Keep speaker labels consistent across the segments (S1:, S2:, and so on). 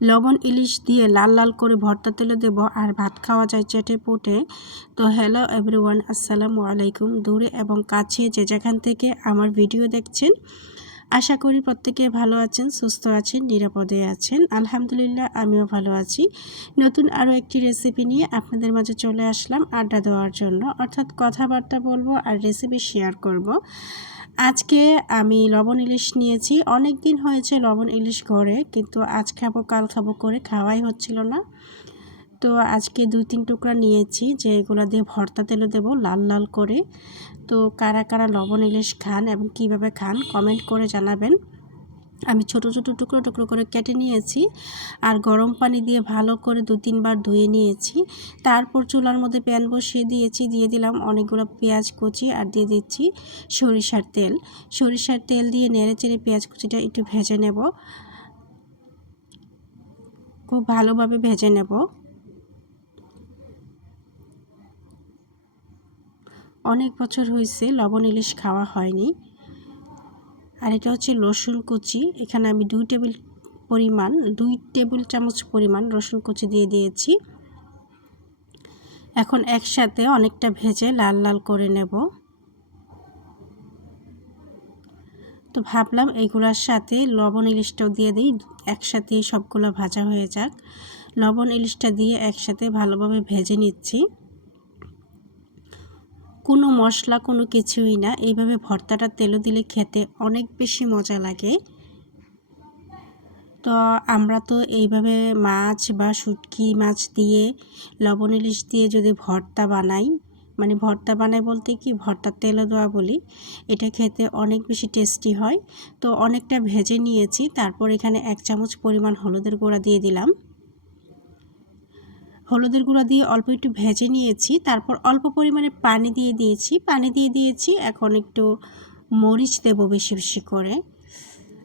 S1: লবণ ইলিশ দিয়ে লাল লাল করে ভর্তা তেলে দেব আর ভাত খাওয়া যায় চেটে পুটে তো হ্যালো এভরিওয়ান আসসালামু আলাইকুম। দূরে এবং কাছে যে যেখান থেকে আমার ভিডিও দেখছেন, আশা করি প্রত্যেকে ভালো আছেন, সুস্থ আছেন, নিরাপদে আছেন। আলহামদুলিল্লাহ, আমিও ভালো আছি। নতুন আরও একটি রেসিপি নিয়ে আপনাদের মাঝে চলে আসলাম আড্ডা দেওয়ার জন্য। অর্থাৎ কথাবার্তা বলব আর রেসিপি শেয়ার করব। আজকে আমি লবণ ইলিশ নিয়েছি। অনেক দিন হয়েছে লবণ ইলিশ ঘরে কিন্তু আজ খাব, কাল খাব করে খাওয়াই হচ্ছিল না। তো আজকে দুই তিন টুকরা নিয়েছি, যে এগুলো দিয়ে ভর্তা তেলে দেবো লাল লাল করে। তো কারা কারা লবণ ইলিশ খান এবং কীভাবে খান কমেন্ট করে জানাবেন। আমি ছোট ছোট টুকরো টুকরো করে কেটে নিয়েছি আর গরম পানি দিয়ে ভালো করে দু তিনবার ধুয়ে নিয়েছি। তারপর চুলার মধ্যে প্যান বসিয়ে দিয়েছি, দিয়ে দিলাম অনেকগুলো পেঁয়াজ কুচি আর দিয়ে দিচ্ছি সরিষার তেল। সরিষার তেল দিয়ে নেড়ে চেড়ে পেঁয়াজ কুচিটা একটু ভেজে নেব। খুব ভালোভাবে ভেজে নেব। অনেক বছর হয়েছে লবণ ইলিশ খাওয়া হয়নি। আর এটা হচ্ছে রসুন কুচি। এখানে আমি দুই টেবিল পরিমাণ, দুই টেবিল চামচ পরিমাণ রসুন কুচি দিয়ে দিয়েছি। এখন একসাথে অনেকটা ভেজে লাল লাল করে নেব। তো ভাবলাম এগুলোর সাথে লবণ ইলিশটাও দিয়ে দিই, একসাথে সবগুলো ভাজা হয়ে যাক। লবণ ইলিশটা দিয়ে একসাথে ভালোভাবে ভেজে নিচ্ছি। কোনো মশলা কোনো কিছুই না। এইভাবে ভর্তাটা তেলে দিলে খেতে অনেক বেশি মজা লাগে। তো আমরা তো এইভাবে মাছ বা শুটকি মাছ দিয়ে, লবণ ইলিশ দিয়ে যদি ভর্তা বানাই মানে ভর্তা বানাই বলতে কি ভর্তা তেলে দেওয়া বলি, এটা খেতে অনেক বেশি টেস্টি হয়। তো অনেকটা ভেজে নিয়েছি, তারপর এখানে এক চামচ পরিমাণ হলুদের গুঁড়া দিয়ে দিলাম। হলুদের গুঁড়া দিয়ে অল্প একটু ভেজে নিয়েছি, তারপর অল্প পরিমাণে পানি দিয়ে দিয়েছি। পানি দিয়ে দিয়েছি, এখন একটু মরিচ দেব বেশি বেশি করে।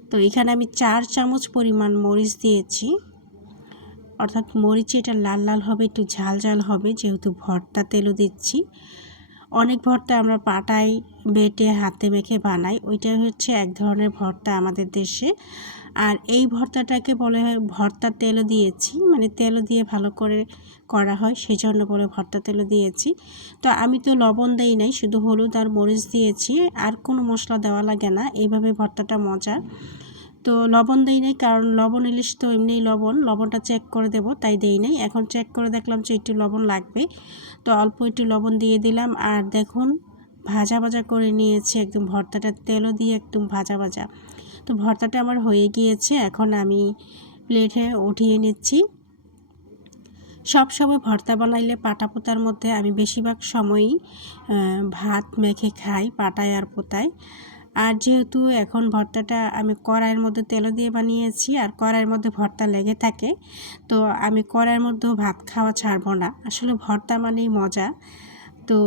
S1: তো এখানে আমি চার চামচ পরিমাণ মরিচ দিয়েছি। অর্থাৎ মরিচে এটা লাল লাল হবে, একটু ঝাল ঝাল হবে, যেহেতু ভর্তা তেলও দিচ্ছি। অনেক ভর্তা আমরা পাটাই বেটে হাতে মেখে বানাই। ওইটা হচ্ছে এক ধরনের ভর্তা আমাদের দেশে। আর এই ভর্তাটাকে বলে হয় ভর্তা তেলও দিয়েছি মানে তেলও দিয়ে ভালো করে করা হয় সেই জন্য বলে ভর্তা তেলও দিয়েছি। তো আমি তো লবণ দেই নাই, শুধু হলুদ আর মরিচ দিয়েছি, আর কোনো মশলা দেওয়া লাগে না, এইভাবে ভর্তাটা মজা তো লবণ দেই নাই, কারণ লবণ ইলিশ তো এমনি লবণ, লবণটা চেক করে দেব, তাই দেই নাই। এখন চেক করে দেখলাম যে একটু লবণ লাগবে। তো অল্প একটু লবণ দিয়ে দিলাম, আর দেখুন, ভাজা ভাজা করে নিয়েছি, একদম ভর্তাটা তেলও দিয়ে একদম ভাজা ভাজা। তো ভর্তাটা আমার হয়ে গিয়েছে, এখন আমি প্লেটে উঠিয়ে নিচ্ছি। সব সময় ভর্তা বানাইলে পাটা পোতার মধ্যে আমি বেশিরভাগ সময়ই ভাত মেখে খাই, পাটায় আর পোতায়। আর যেহেতু এখন ভর্তাটা আমি কড়াইয়ের মধ্যে তেলও দিয়ে বানিয়েছি আর কড়াইয়ের মধ্যে ভর্তা লেগে থাকে, তো আমি কড়াইয়ের মধ্যেও ভাত খাওয়া ছাড়বো না। আসলে ভর্তা মানেই মজা। তো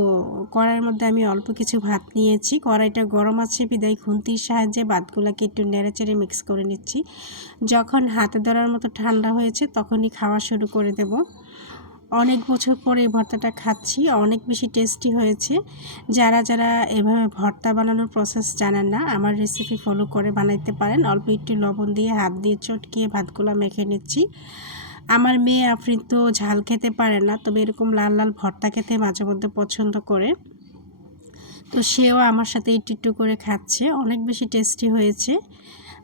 S1: কড়াইয়ের মধ্যে আমি অল্প কিছু ভাত নিয়েছি। কড়াইটা গরম আছে, বিদায় খুন্তির সাহায্যে ভাতগুলোকে একটু নেড়ে চেড়ে মিক্স করে নিচ্ছি। যখন হাতে ধরার মতো ঠান্ডা হয়েছে, তখনই খাওয়া শুরু করে দেব। অনেক বছর পরে এই ভর্তাটা খাচ্ছি, অনেক বেশি টেস্টি হয়েছে। যারা যারা এভাবে ভর্তা বানানোর প্রসেস জানেন না, আমার রেসিপি ফলো করে বানাইতে পারেন। অল্প একটু লবণ দিয়ে, হাত দিয়ে চটকিয়ে ভাতগুলো মেখে নিচ্ছি। আমার মেয়ে আফরিন তো ঝাল খেতে পারে না, তবে এরকম লাল লাল ভর্তা খেতে মাঝে মধ্যে পছন্দ করে। তো সেও আমার সাথে একটু একটু করে খাচ্ছে, অনেক বেশি টেস্টি হয়েছে।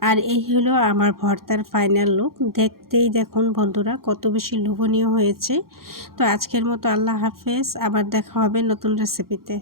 S1: আর এই হলো আমার ভর্তার ফাইনাল লুক দেখতেই দেখুন বন্ধুরা, কত বেশি লোভনীয় হয়েছে। তো আজকের মতো আল্লাহ হাফেজ, আবার দেখা হবে নতুন রেসিপিতে